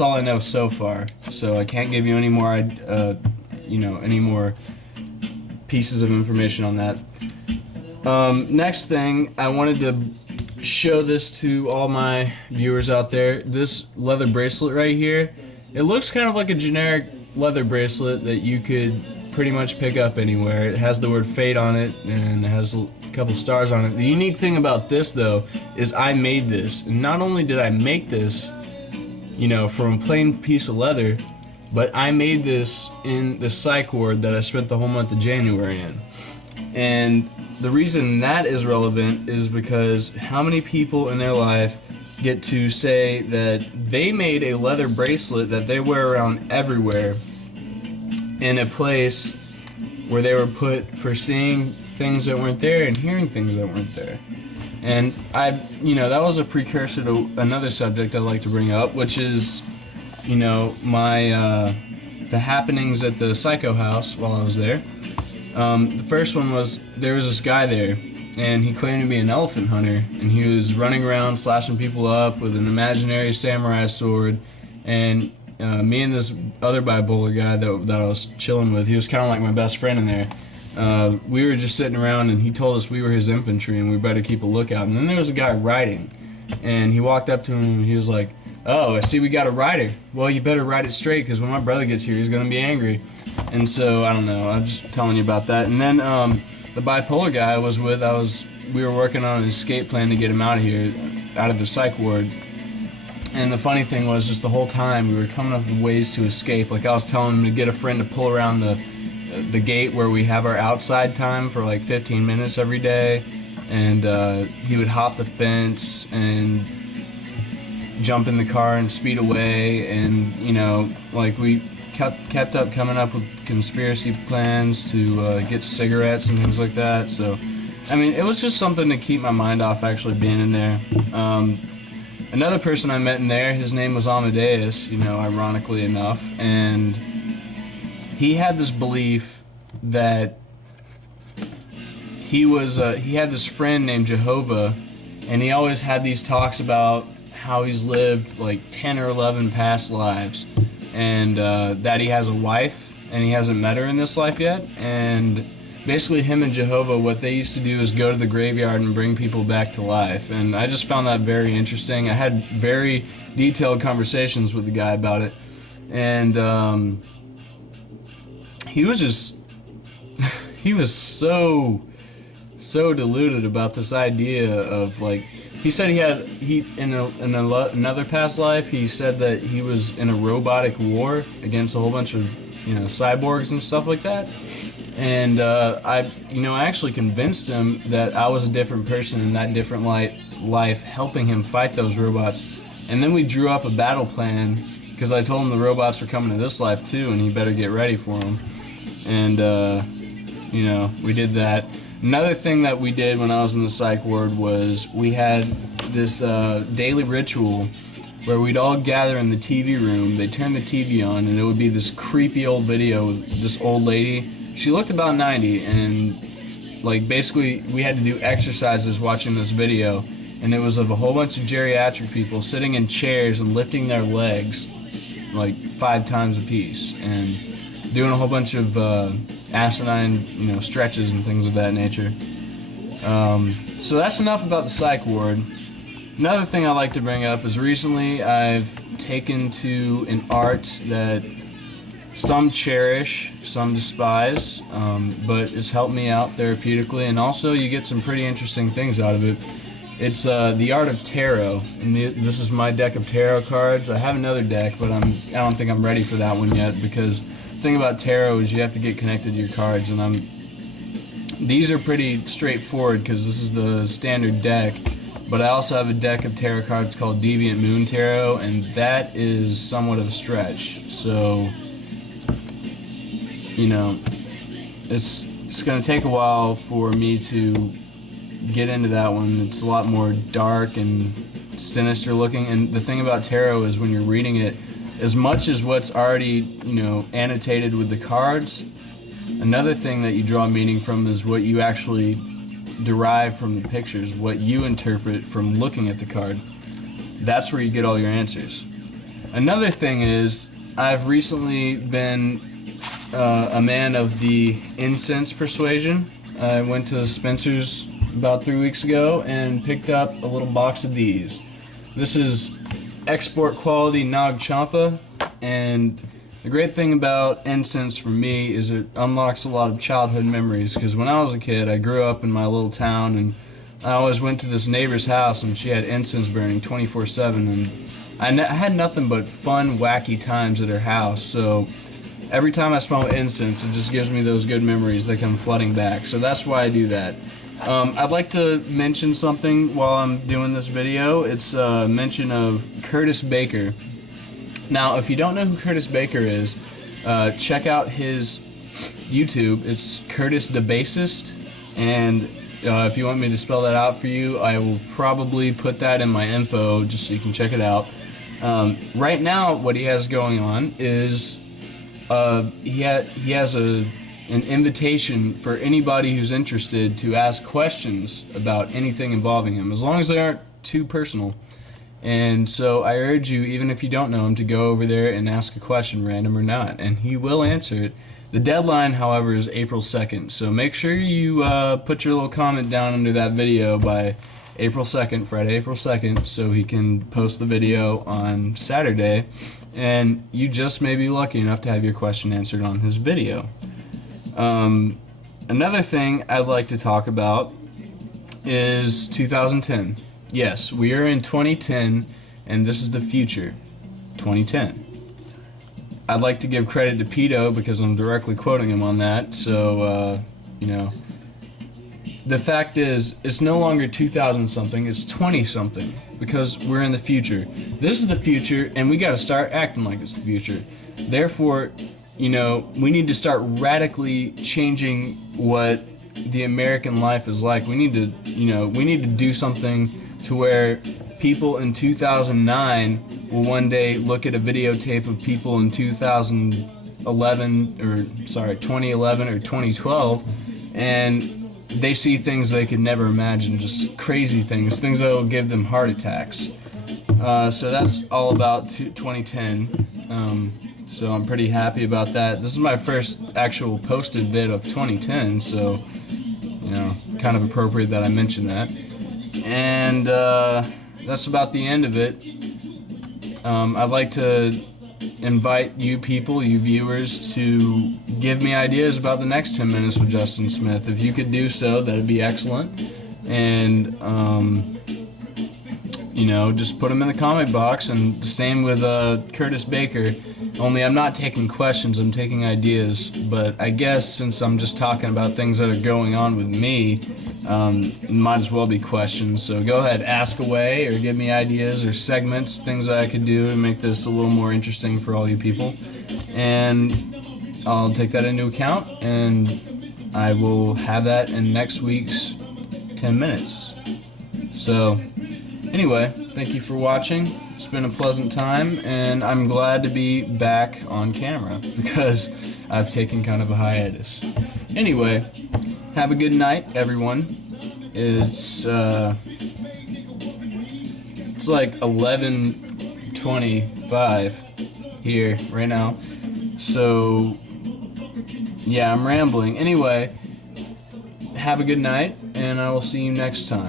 all I know so far. So I can't give you any more, any more pieces of information on that. Next thing, I wanted to show this to all my viewers out there. This leather bracelet right here, it looks kind of like a generic leather bracelet that you could pretty much pick up anywhere. It has the word fate on it and it has a couple stars on it. The unique thing about this though is I made this, and not only did I make this, from a plain piece of leather, but I made this in the psych ward that I spent the whole month of January in. And the reason that is relevant is because how many people in their life get to say that they made a leather bracelet that they wear around everywhere in a place where they were put for seeing things that weren't there and hearing things that weren't there. And that was a precursor to another subject I'd like to bring up, which is, the happenings at the Psycho house while I was there. The first one was, there was this guy there, and he claimed to be an elephant hunter, and he was running around slashing people up with an imaginary samurai sword, and me and this other bipolar guy that I was chilling with, he was kind of like my best friend in there. We were just sitting around, and he told us we were his infantry and we better keep a lookout. And then there was a guy riding, and he walked up to him and he was like, "Oh, I see we got a rider. Well, you better ride it straight, because when my brother gets here, he's gonna be angry." And so I don't know. I'm just telling you about that. And then the bipolar guy I was with, we were working on an escape plan to get him out of here, out of the psych ward. And the funny thing was, just the whole time we were coming up with ways to escape. Like I was telling him to get a friend to pull around the gate where we have our outside time for like 15 minutes every day, and he would hop the fence and jump in the car and speed away, and we kept up coming up with conspiracy plans to get cigarettes and things like that. So I mean, it was just something to keep my mind off actually being in there. Another person I met in there, his name was Amadeus, ironically enough, and he had this belief that he had this friend named Jehovah, and he always had these talks about how he's lived like 10 or 11 past lives, and that he has a wife and he hasn't met her in this life yet. And basically him and Jehovah, what they used to do is go to the graveyard and bring people back to life. And I just found that very interesting. I had very detailed conversations with the guy about it, and he was just he was so deluded about this idea of, like, he said in another past life, he said that he was in a robotic war against a whole bunch of cyborgs and stuff like that. And I actually convinced him that I was a different person in that different life, helping him fight those robots. And then we drew up a battle plan, because I told him the robots were coming to this life too, and he better get ready for them. And we did that. Another thing that we did when I was in the psych ward was we had this daily ritual where we'd all gather in the TV room. They'd turn the TV on, and it would be this creepy old video with this old lady. She looked about 90, and basically we had to do exercises watching this video, and it was of a whole bunch of geriatric people sitting in chairs and lifting their legs like 5 times a piece, and doing a whole bunch of asinine, stretches and things of that nature. So that's enough about the psych ward. Another thing I like to bring up is recently I've taken to an art that some cherish, some despise, but it's helped me out therapeutically, and also you get some pretty interesting things out of it. It's the art of tarot, and this is my deck of tarot cards. I have another deck, but I don't think I'm ready for that one yet, because the thing about tarot is you have to get connected to your cards, and these are pretty straightforward because this is the standard deck. But I also have a deck of tarot cards called Deviant Moon Tarot, and that is somewhat of a stretch. So, it's going to take a while for me to get into that one. It's a lot more dark and sinister looking. And the thing about tarot is when you're reading it, as much as what's already, annotated with the cards, another thing that you draw meaning from is what you actually derive from the pictures, what you interpret from looking at the card. That's where you get all your answers. Another thing is, I've recently been a man of the incense persuasion. I went to Spencer's about 3 weeks ago and picked up a little box of these. This is export quality Nag Champa, and the great thing about incense for me is it unlocks a lot of childhood memories, because when I was a kid, I grew up in my little town, and I always went to this neighbor's house and she had incense burning 24/7, and I had nothing but fun, wacky times at her house. So every time I smell incense, it just gives me those good memories that come flooding back. So that's why I do that. I'd like to mention something while I'm doing this video. It's a mention of Curtis Baker. Now, if you don't know who Curtis Baker is, check out his YouTube. It's Curtis the Bassist, and if you want me to spell that out for you, I will probably put that in my info just so you can check it out. Right now, what he has going on is he has an invitation for anybody who's interested to ask questions about anything involving him, as long as they aren't too personal. And so I urge you, even if you don't know him, to go over there and ask a question, random or not, and he will answer it. The deadline, however, is April 2nd, so make sure you put your little comment down under that video by April 2nd, Friday, April 2nd, so he can post the video on Saturday, and you just may be lucky enough to have your question answered on his video. Another thing I'd like to talk about is 2010. Yes, we are in 2010, and this is the future, 2010. I'd like to give credit to Pito because I'm directly quoting him on that, so, you know. The fact is, it's no longer 2000-something, it's 20-something, because we're in the future. This is the future, and we gotta start acting like it's the future. Therefore, you know, we need to start radically changing what the American life is like. We need to, you know, we need to do something to where people in 2009 will one day look at a videotape of people in 2011 or 2012, and they see things they could never imagine, just crazy things that will give them heart attacks. So that's all about 2010. So I'm pretty happy about that. This is my first actual posted vid of 2010, so, you know, kind of appropriate that I mentioned that. And that's about the end of it. I'd like to invite you people, you viewers, to give me ideas about the next 10 minutes with Justin Smith. If you could do so, that'd be excellent. And, you know, just put them in the comment box. And the same with Curtis Baker, only I'm not taking questions, I'm taking ideas. But I guess since I'm just talking about things that are going on with me, it might as well be questions. So go ahead, ask away, or give me ideas or segments, things that I could do to make this a little more interesting for all you people. And I'll take that into account, and I will have that in next week's 10 minutes. So anyway, thank you for watching. It's been a pleasant time, and I'm glad to be back on camera because I've taken kind of a hiatus. Anyway, have a good night, everyone. It's like 11:25 here right now. So yeah, I'm rambling. Anyway, have a good night, and I will see you next time.